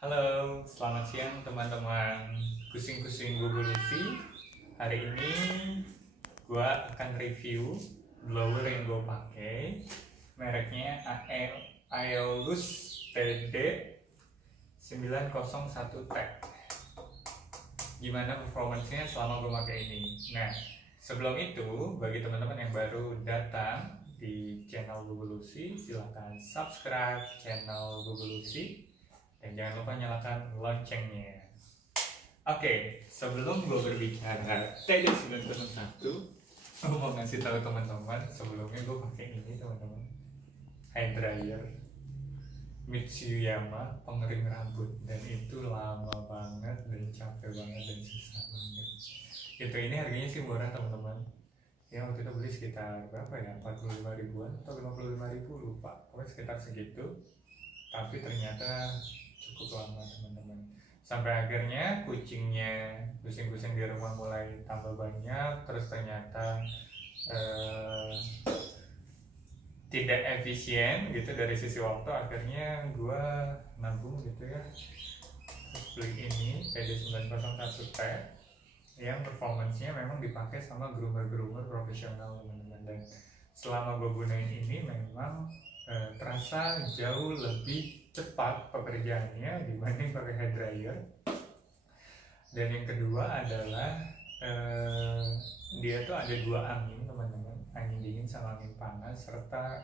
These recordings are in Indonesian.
Halo, selamat siang teman-teman kusing-kusing Gubulusi. Hari ini gua akan review blower yang gue pakai. Mereknya Aeolus TD 901T. Gimana performance-nya selama gue pakai ini? Nah, sebelum itu, bagi teman-teman yang baru datang di channel Gubulusi, silahkan subscribe channel Gubulusi dan jangan lupa nyalakan loncengnya. Oke, sebelum gue berbicara TD901, gue mau ngasih tahu teman-teman, sebelumnya gue pakai ini teman-teman, hair dryer Mitsuyama pengering rambut, dan itu lama banget dan capek banget dan susah banget. Itu ini harganya sih murah teman-teman. Ya waktu itu beli sekitar berapa ya, 45 ribuan atau 55 ribu, lupa, pokoknya sekitar segitu. Tapi ternyata cukup lama teman-teman, sampai akhirnya kucing-kucing di rumah mulai tambah banyak. Terus ternyata tidak efisien gitu dari sisi waktu. Akhirnya gue nabung gitu ya, terus beli ini PD901T yang performance-nya memang dipakai sama groomer-groomer profesional teman-teman. Dan selama gue gunain ini memang terasa jauh lebih cepat pekerjaannya dibanding pakai hair dryer. Dan yang kedua adalah dia tuh ada dua angin teman-teman, angin dingin sama angin panas, serta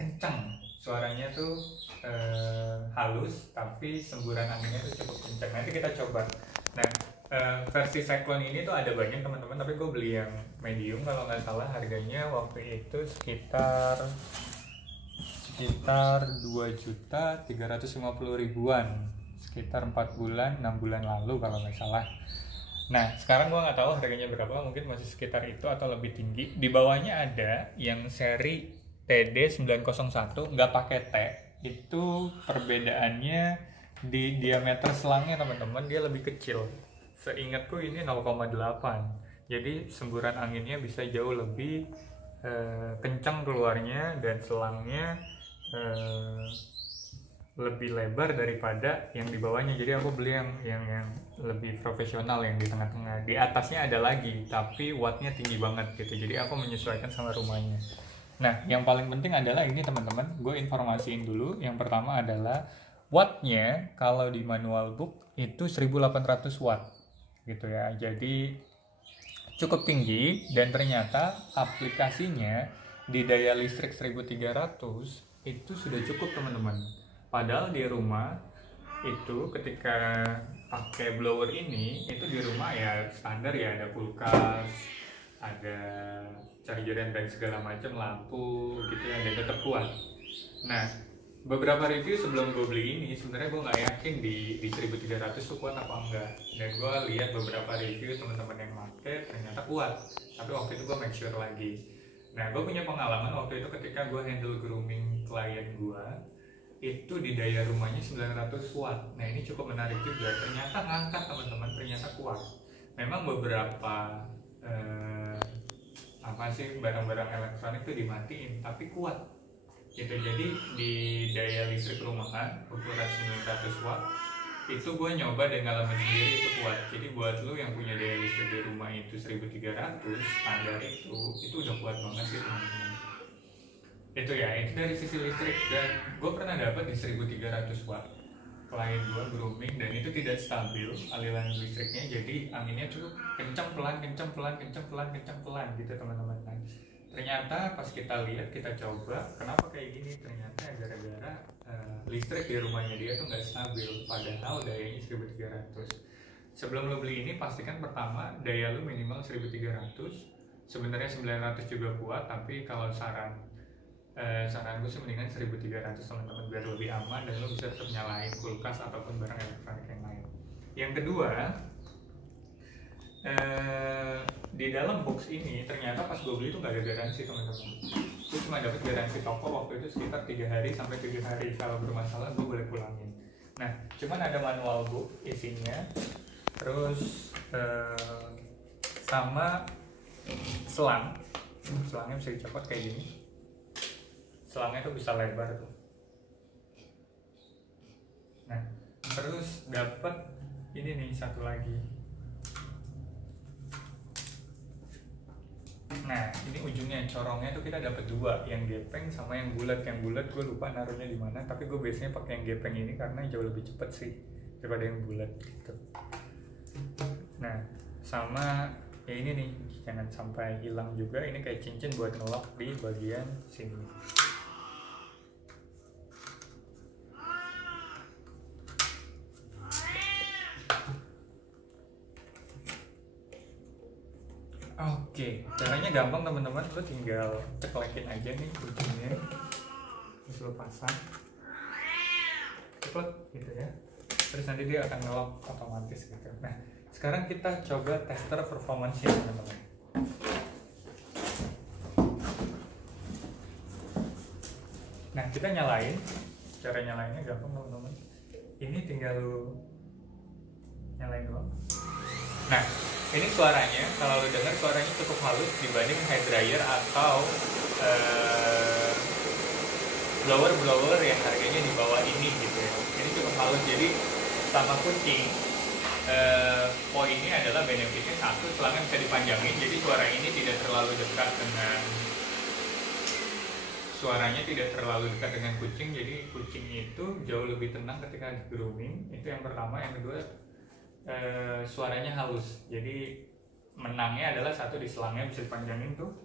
kencang. Suaranya tuh halus tapi semburan anginnya tuh cukup kencang. Nanti kita coba. Nah, versi Cyclone ini tuh ada banyak teman-teman, tapi gue beli yang medium kalau nggak salah. Harganya waktu itu sekitar 2.350.000-an, sekitar 4 bulan 6 bulan lalu kalau nggak salah. Nah sekarang gue nggak tahu harganya berapa, mungkin masih sekitar itu atau lebih tinggi. Di bawahnya ada yang seri TD901 nggak pakai T. Itu perbedaannya di diameter selangnya teman-teman, dia lebih kecil. Seingatku ini 0,8, jadi semburan anginnya bisa jauh lebih kencang keluarnya, dan selangnya lebih lebar daripada yang di bawahnya. Jadi aku beli yang lebih profesional, yang di tengah-tengah. Di atasnya ada lagi tapi wattnya tinggi banget gitu, jadi aku menyesuaikan sama rumahnya. Nah yang paling penting adalah ini teman-teman, gue informasiin dulu. Yang pertama adalah wattnya. Kalau di manual book itu 1800 watt gitu ya, jadi cukup tinggi. Dan ternyata aplikasinya di daya listrik 1300 itu sudah cukup teman-teman. Padahal di rumah itu ketika pakai blower ini, itu di rumah ya standar ya, ada kulkas, ada charger dan segala macam, lampu gitu ya, dan tetap kuat. Nah beberapa review sebelum gue beli ini, sebenarnya gue nggak yakin di 1300 tuh kuat apa enggak. Dan gue lihat beberapa review teman-teman yang pakai ternyata kuat, tapi waktu itu gue make sure lagi. Nah gue punya pengalaman waktu itu ketika gue handle grooming klien gue, itu di daya rumahnya 900 watt. Nah ini cukup menarik juga, ternyata ngangkat teman-teman, ternyata kuat. Memang beberapa barang-barang elektronik itu dimatiin tapi kuat gitu. Jadi di daya listrik rumahan ukuran 900 watt itu gue nyoba dan ngalamin sendiri, itu kuat. Jadi buat lu yang punya daya listrik di rumah itu 1300 standar, itu udah kuat banget sih teman-teman. Itu ya, itu dari sisi listrik. Dan gue pernah dapat di 1300 watt klien gue grooming, dan itu tidak stabil aliran listriknya, jadi anginnya tuh kencang pelan gitu teman-teman. Nah, ternyata pas kita lihat, kita coba kenapa kayak gini, ternyata gara-gara listrik di rumahnya dia tuh nggak stabil, padahal dayanya 1300. Sebelum lo beli ini, pastikan pertama daya lo minimal 1300. Sebenarnya 900 juga kuat, tapi kalau saran gue sih mendingan 1300 teman-teman, biar lebih aman dan lo bisa tetap nyalain kulkas ataupun barang elektronik yang lain. Yang kedua, di dalam box ini ternyata pas gue beli itu nggak ada garansi teman-teman. Gue cuma dapat garansi toko waktu itu sekitar 3 hari sampai 7 hari. Kalau bermasalah gue boleh pulangin. Nah cuman ada manual book isinya, terus sama selangnya bisa dicopot kayak gini. Selangnya tuh bisa lebar tuh. Nah, terus dapat ini nih satu lagi. Nah, ini ujungnya corongnya tuh kita dapat dua, yang gepeng sama yang bulat. Yang bulat gue lupa naruhnya di mana, tapi gue biasanya pakai yang gepeng ini karena jauh lebih cepet sih daripada yang bulat gitu. Nah, sama ya ini nih, jangan sampai hilang juga. Ini kayak cincin buat ngelok di bagian sini. Oke, caranya gampang teman-teman. Lo tinggal ceklekin aja nih kuncinya, terus lo pasang, ceklek gitu ya. Terus nanti dia akan ngelok otomatis gitu. Nah, sekarang kita coba tester performance-nya teman-teman. Nah, kita nyalain. Cara nyalainnya gampang teman-teman. Ini tinggal lo nyalain doang. Nah, ini suaranya, kalau lo dengar suaranya cukup halus dibanding hair dryer atau blower yang harganya di bawah ini gitu ya. Ini cukup halus, jadi sama kucing. Poinnya adalah benefitnya satu, selangnya bisa dipanjangin, jadi suara ini tidak terlalu dekat dengan kucing, jadi kucing itu jauh lebih tenang ketika di grooming. Itu yang pertama. Yang kedua, suaranya halus, jadi menangnya adalah satu, di selangnya bisa dipanjangin tuh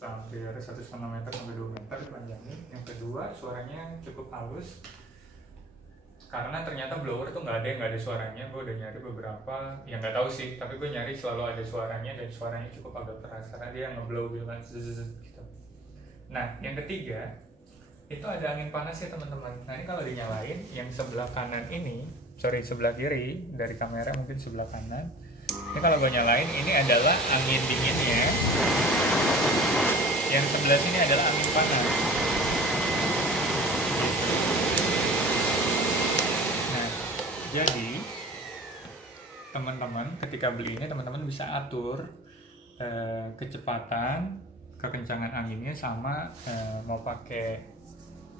sampai 1,5 meter sampai 2 meter dipanjangin. Yang kedua, suaranya cukup halus karena ternyata blower tuh nggak ada suaranya. Gue udah nyari beberapa, yang nggak tahu sih, tapi gue nyari selalu ada suaranya, dan suaranya cukup agak keras karena dia ngeblow gitu kan, gitu. Nah, yang ketiga itu ada angin panas ya teman-teman. Nah, ini kalau dinyalain, yang sebelah kanan ini, sebelah kiri dari kamera, mungkin sebelah kanan. Ini kalau gue nyalain, ini adalah angin dinginnya. Yang sebelah sini adalah angin panas. Nah, jadi teman-teman ketika beli ini, teman-teman bisa atur kecepatan, kekencangan anginnya, sama mau pakai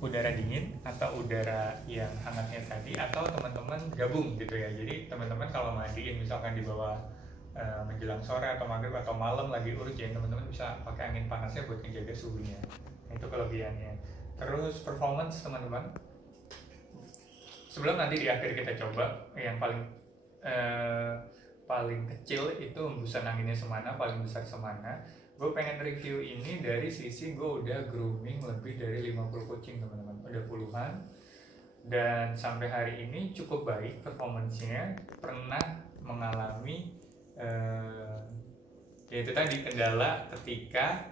udara dingin atau udara yang hangatnya tadi, atau teman-teman gabung gitu ya. Jadi teman-teman kalau mandiin misalkan di bawah menjelang sore atau maghrib atau malam lagi urgent, teman-teman bisa pakai angin panasnya buat menjaga suhunya. Itu kelebihannya. Terus performance teman-teman, sebelum nanti di akhir kita coba yang paling kecil itu hembusan anginnya semana, paling besar semana. Gue pengen review ini dari sisi gue udah grooming lebih dari 50 kucing teman-teman, udah puluhan, dan sampai hari ini cukup baik performance-nya. Pernah mengalami yaitu tadi kendala ketika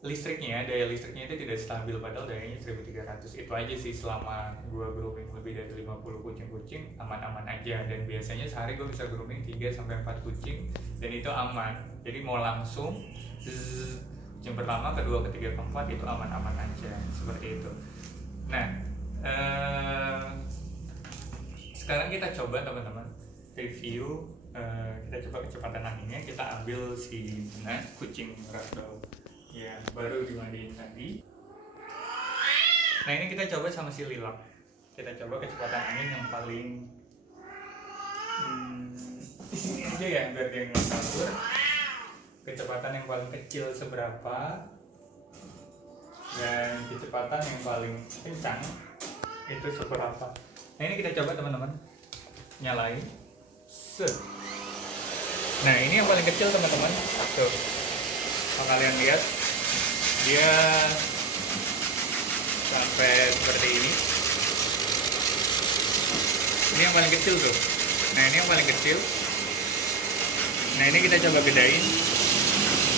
daya listriknya itu tidak stabil, padahal dayanya 1300. Itu aja sih, selama gue grooming lebih dari 50 kucing-kucing aman-aman aja, dan biasanya sehari gue bisa grooming 3-4 kucing dan itu aman. Jadi mau langsung kucing pertama, kedua, ketiga, keempat itu aman-aman aja, seperti itu. Nah, sekarang kita coba teman-teman review. Kita coba kecepatan anginnya. Kita ambil si kucing ragdoll ya, baru dimandiin tadi. Nah, ini kita coba sama si Lilac. Kita coba kecepatan angin yang paling di sini aja ya, biar dia nggak kabur. Kecepatan yang paling kecil seberapa, dan kecepatan yang paling kencang itu seberapa. Nah, ini kita coba teman-teman, nyalain. Nah, ini yang paling kecil teman-teman. Tuh, kalau kalian lihat, dia sampai seperti ini. Ini yang paling kecil tuh. Nah, ini yang paling kecil. Nah, ini kita coba gedein.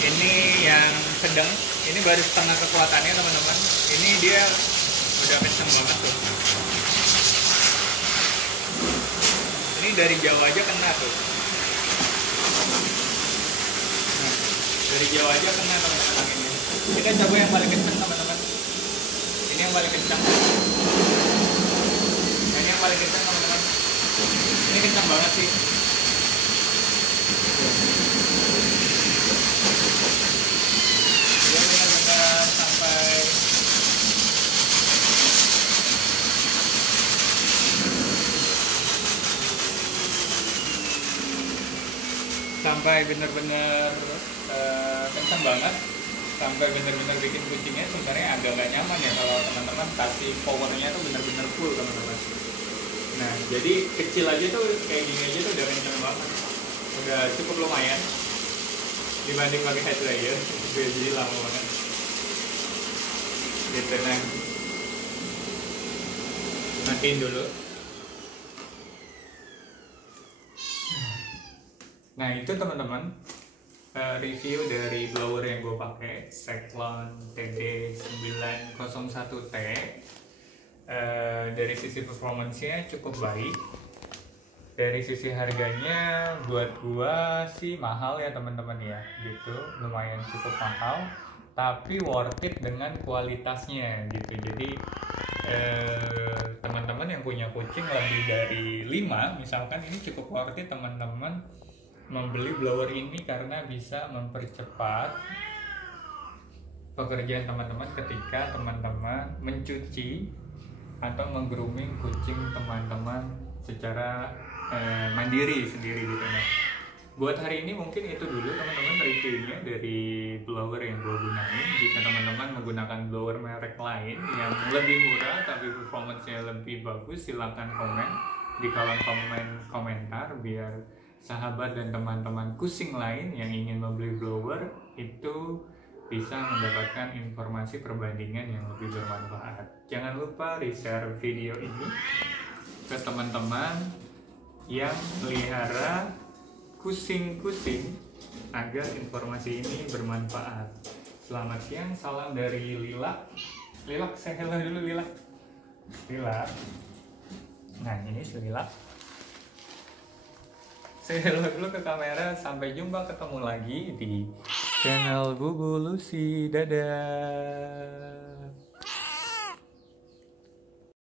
Ini yang sedang. Ini baru setengah kekuatannya teman-teman. Ini dia udah kenceng banget tuh. Ini dari jauh aja kena tuh. Nah, dari jauh aja kena teman-teman anginnya. Kita coba yang paling kenceng teman-teman. Ini yang paling kenceng. Nah, ini yang paling kenceng teman-teman. Ini kenceng banget sih. Dia benar-benar sampai sampai bener-bener kencang banget, sampai bener-bener bikin kucingnya sebenarnya agak gak nyaman ya kalau teman-teman kasih powernya tuh bener-bener full teman-teman. Nah jadi kecil aja tuh kayak gini aja tuh udah kencang banget, udah cukup lumayan dibanding pakai head dryer. Jadi lama banget gitu. Nah matiin dulu. Nah itu teman-teman review dari blower yang gue pakai, Seclone TD901T. Dari sisi performance-nya cukup baik. Dari sisi harganya buat gua sih mahal ya teman-teman ya, gitu, lumayan cukup mahal, tapi worth it dengan kualitasnya gitu. Jadi teman-teman yang punya kucing lebih dari 5 misalkan, ini cukup worth it teman-teman membeli blower ini karena bisa mempercepat pekerjaan teman-teman ketika teman-teman mencuci atau meng-grooming kucing teman-teman secara mandiri sendiri gitu. Nah, buat hari ini mungkin itu dulu teman-teman reviewnya dari blower yang gue gunain. Jika teman-teman menggunakan blower merek lain yang lebih murah tapi performance-nya lebih bagus, silahkan komen di kolom komentar biar sahabat dan teman-teman kucing lain yang ingin membeli blower itu bisa mendapatkan informasi perbandingan yang lebih bermanfaat. Jangan lupa di-share video ini ke teman-teman yang melihara kucing-kucing agar informasi ini bermanfaat. Selamat siang, salam dari Lila. Lila, say hello dulu Lila. Lila. Nah ini si Lila. Say hello dulu ke kamera. Sampai jumpa, ketemu lagi di channel Bubu Lucy. Dadah.